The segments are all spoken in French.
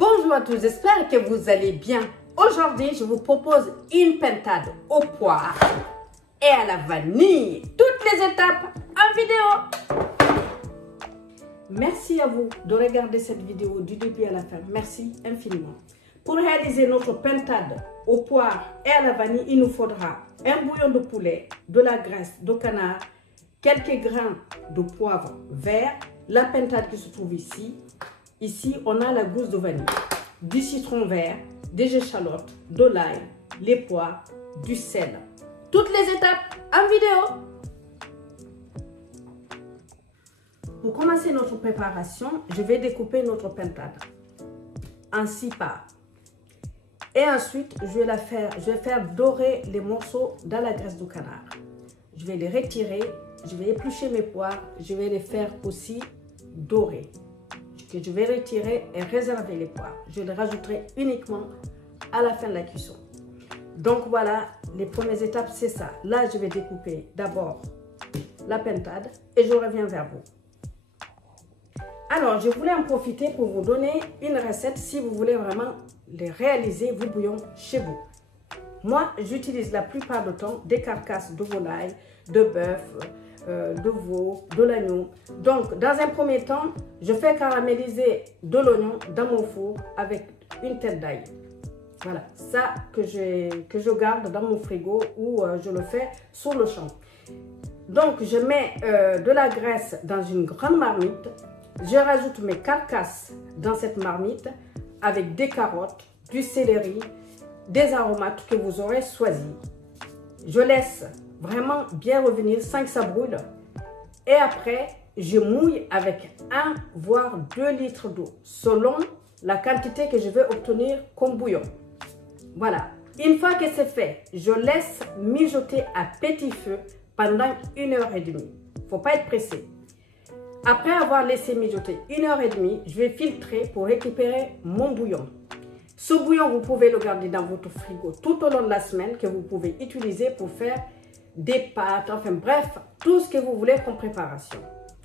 Bonjour à tous, j'espère que vous allez bien. Aujourd'hui, je vous propose une pintade au poire et à la vanille. Toutes les étapes en vidéo. Merci à vous de regarder cette vidéo du début à la fin. Merci infiniment. Pour réaliser notre pintade au poire et à la vanille, il nous faudra un bouillon de poulet, de la graisse de canard, quelques grains de poivre vert, la pintade qui se trouve ici. Ici, on a la gousse de vanille, du citron vert, des échalotes, de l'ail, les poires, du sel. Toutes les étapes en vidéo. Pour commencer notre préparation, je vais découper notre pintade en 6 parts. Et ensuite, je vais faire dorer les morceaux dans la graisse du canard. Je vais les retirer, je vais éplucher mes poires, je vais les faire aussi dorer. Que je vais retirer et réserver les poires. Je les rajouterai uniquement à la fin de la cuisson. Donc voilà, les premières étapes, c'est ça. Là, je vais découper d'abord la pintade et je reviens vers vous. Alors, je voulais en profiter pour vous donner une recette si vous voulez vraiment les réaliser, vos bouillons chez vous. Moi, j'utilise la plupart du temps des carcasses de volaille, de bœuf, de veau, de l'agneau. Donc, dans un premier temps, je fais caraméliser de l'oignon dans mon four avec une tête d'ail. Voilà, ça que je garde dans mon frigo ou je le fais sur le champ. Donc, je mets de la graisse dans une grande marmite. Je rajoute mes carcasses dans cette marmite avec des carottes, du céleri, des aromates que vous aurez choisis. Je laisse vraiment bien revenir sans que ça brûle. Et après, je mouille avec 1 voire 2 litres d'eau selon la quantité que je vais obtenir comme bouillon. Voilà. Une fois que c'est fait, je laisse mijoter à petit feu pendant 1 heure et demie. Il ne faut pas être pressé. Après avoir laissé mijoter 1 heure et demie, je vais filtrer pour récupérer mon bouillon. Ce bouillon, vous pouvez le garder dans votre frigo tout au long de la semaine que vous pouvez utiliser pour faire des pâtes, enfin bref, tout ce que vous voulez comme préparation.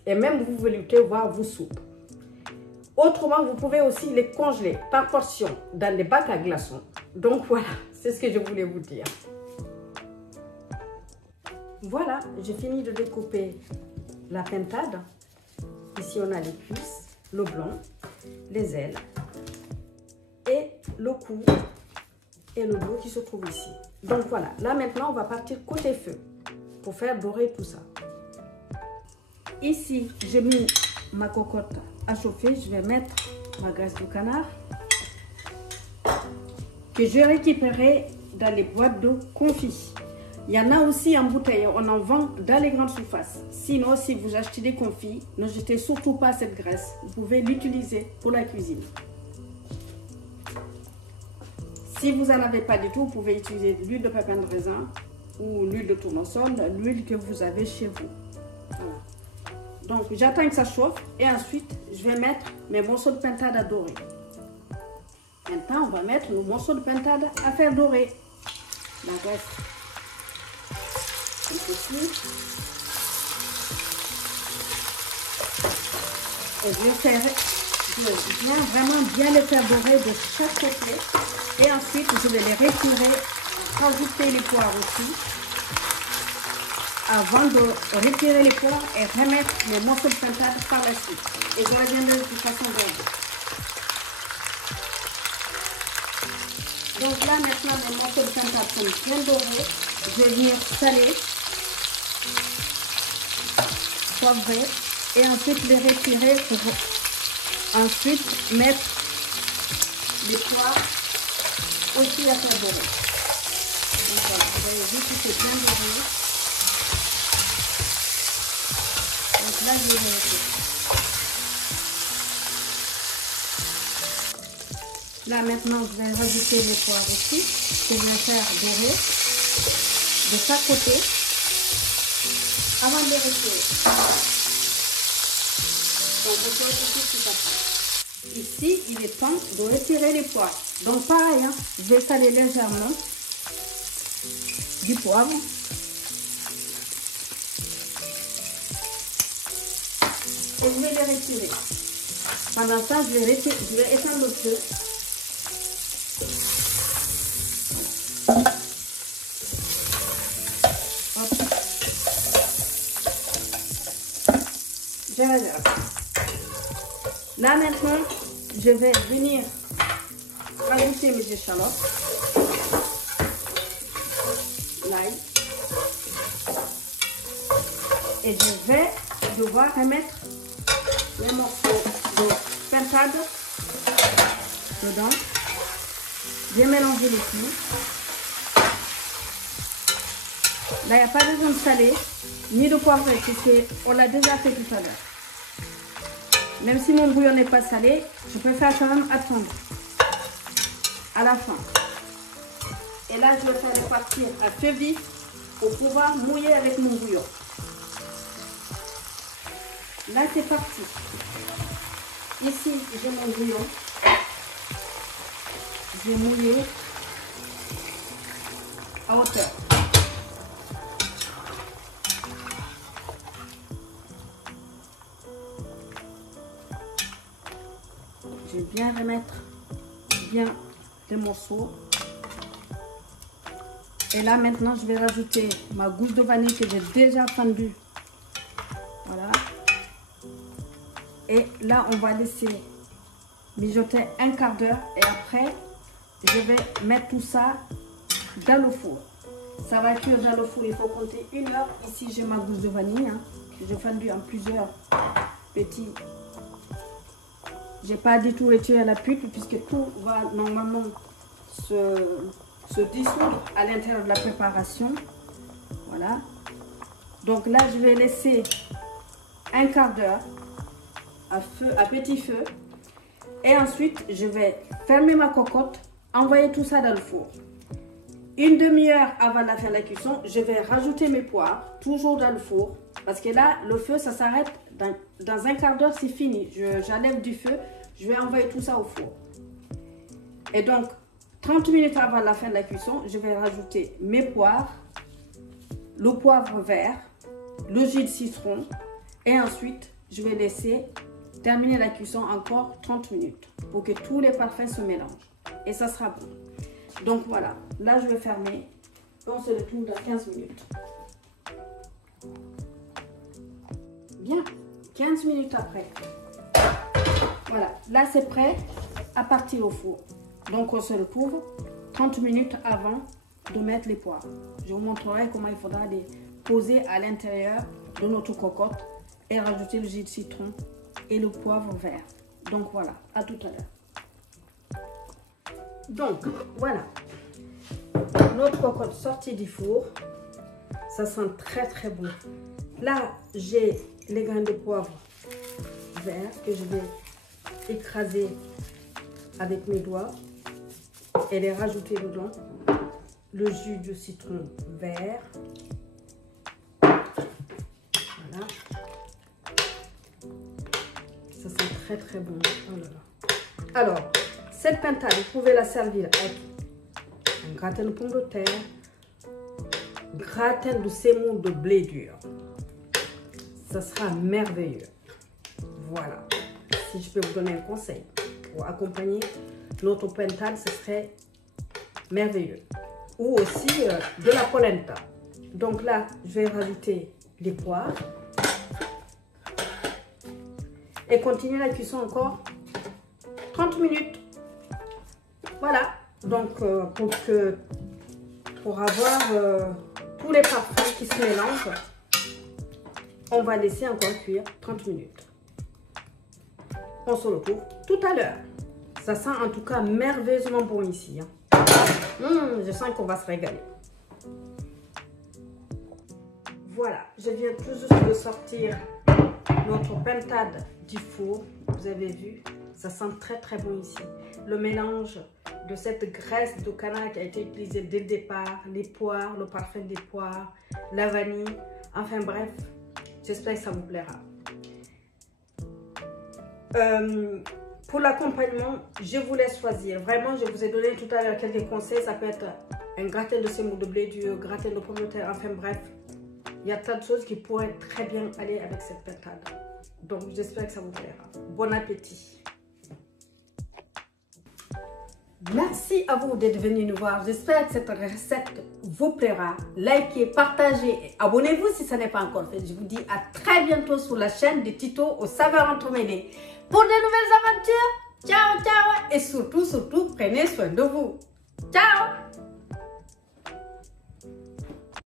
Et même vous veloutez, voir vos soupes. Autrement, vous pouvez aussi les congeler par portion dans des bacs à glaçons. Donc voilà, c'est ce que je voulais vous dire. Voilà, j'ai fini de découper la pintade. Ici, on a les cuisses, le blanc, les ailes et le cou et le dos qui se trouve ici. Donc voilà, là maintenant on va partir côté feu pour faire dorer tout ça. Ici, j'ai mis ma cocotte à chauffer. Je vais mettre ma graisse de canard que je vais récupérer dans les boîtes de confit. Il y en a aussi en bouteille, on en vend dans les grandes surfaces. Sinon, si vous achetez des confits, ne jetez surtout pas cette graisse. Vous pouvez l'utiliser pour la cuisine. Si vous n'en avez pas du tout, vous pouvez utiliser de l'huile de pépins de raisin ou l'huile de tournesol, l'huile que vous avez chez vous. Voilà. Donc, j'attends que ça chauffe et ensuite, je vais mettre mes morceaux de pintade à dorer. Maintenant, on va mettre nos morceaux de pintade à faire dorer. La graisse. Un peu plus. Et je viens vraiment bien les faire dorer de chaque côté. Et ensuite, je vais les retirer, rajouter les poires aussi. Avant de retirer les poires et remettre les morceaux de pintade par la suite. Et je reviendrai de toute façon vers vous. Donc là, maintenant, les morceaux de pintade sont bien dorés. Je vais venir saler, poivrer et ensuite les retirer pour ensuite mettre les poires aussi à faire dorer. Donc voilà, vous voyez juste que c'est bien doré. Donc là, je vais vérifier. Là maintenant, je vais rajouter les poires aussi, que je vais faire dorer de chaque côté avant de les retirer. Donc on peut retirer tout à fait. Ici, il est temps de retirer les poires. Donc pareil, hein, je vais saler légèrement du poivre. Et je vais les retirer. Pendant ça, je vais éteindre le feu. Je réserve. Là maintenant, je vais venir rajouter mes échalotes, l'ail, et je vais devoir remettre les morceaux de pintade dedans. Je vais mélanger les tout. Là, il n'y a pas besoin de saler ni de poivrer puisqu'on l'a déjà fait tout à l'heure. Même si mon bouillon n'est pas salé, je préfère quand même attendre à la fin. Et là, je vais faire les partir à feu vif pour pouvoir mouiller avec mon bouillon. Là, c'est parti. Ici, j'ai mon bouillon. Je vais mouiller à hauteur. Je vais bien remettre les morceaux. Et là, maintenant, je vais rajouter ma gousse de vanille que j'ai déjà fendue. Voilà. Et là, on va laisser mijoter un quart d'heure. Et après, je vais mettre tout ça dans le four. Ça va cuire dans le four. Il faut compter 1 heure. Ici, j'ai ma gousse de vanille que j'ai fendue en plusieurs petits. J'ai pas du tout étiré la pulpe puisque tout va normalement se dissoudre à l'intérieur de la préparation. Voilà. Donc là, je vais laisser un quart d'heure à petit feu. Et ensuite, je vais fermer ma cocotte, envoyer tout ça dans le four. 1 demi-heure avant la fin de la cuisson, je vais rajouter mes poires, toujours dans le four. Parce que là, le feu, ça s'arrête dans un quart d'heure, c'est fini. J'enlève du feu, je vais envoyer tout ça au four. Et donc, 30 minutes avant la fin de la cuisson, je vais rajouter mes poires, le poivre vert, le jus de citron. Et ensuite, je vais laisser terminer la cuisson encore 30 minutes pour que tous les parfums se mélangent. Et ça sera bon. Donc voilà, là je vais fermer. On se retrouve dans 15 minutes. Bien, 15 minutes après. Voilà, là c'est prêt à partir au four. Donc on se retrouve 30 minutes avant de mettre les poires. Je vous montrerai comment il faudra les poser à l'intérieur de notre cocotte et rajouter le jus de citron et le poivre vert. Donc voilà, à tout à l'heure. Donc voilà, notre cocotte sortie du four. Ça sent très très bon. Là, j'ai les grains de poivre vert que je vais écraser avec mes doigts et les rajouter dedans. Le jus de citron vert. Voilà. Ça sent très très bon. Oh là là. Alors, cette pintade, vous pouvez la servir avec un gratin de pommes de terre, gratin de semoule de blé dur. Ça sera merveilleux. Voilà. Si je peux vous donner un conseil pour accompagner notre pintade, ce serait merveilleux. Ou aussi de la polenta. Donc là, je vais rajouter les poires et continuer la cuisson encore 30 minutes. Voilà. Donc pour avoir tous les parfums qui se mélangent, on va laisser encore cuire 30 minutes. On se retrouve tout à l'heure. Ça sent en tout cas merveilleusement bon ici. Je sens qu'on va se régaler. Voilà, je viens tout juste de sortir notre pintade du four. Vous avez vu, ça sent très très bon ici. Le mélange de cette graisse de canard qui a été utilisée dès le départ, les poires, le parfum des poires, la vanille, enfin bref, j'espère que ça vous plaira. Pour l'accompagnement, je vous laisse choisir. Vraiment, je vous ai donné tout à l'heure quelques conseils. Ça peut être un gratin de semoule de blé dur, gratin de pommes de terre, enfin bref. Il y a tas de choses qui pourraient très bien aller avec cette pintade. Donc, j'espère que ça vous plaira. Bon appétit. Merci à vous d'être venus nous voir. J'espère que cette recette vous plaira. Likez, partagez et abonnez-vous si ce n'est pas encore fait. Je vous dis à très bientôt sur la chaîne de Tito aux saveurs entremêlées pour de nouvelles aventures. Ciao, ciao. Et surtout, prenez soin de vous. Ciao.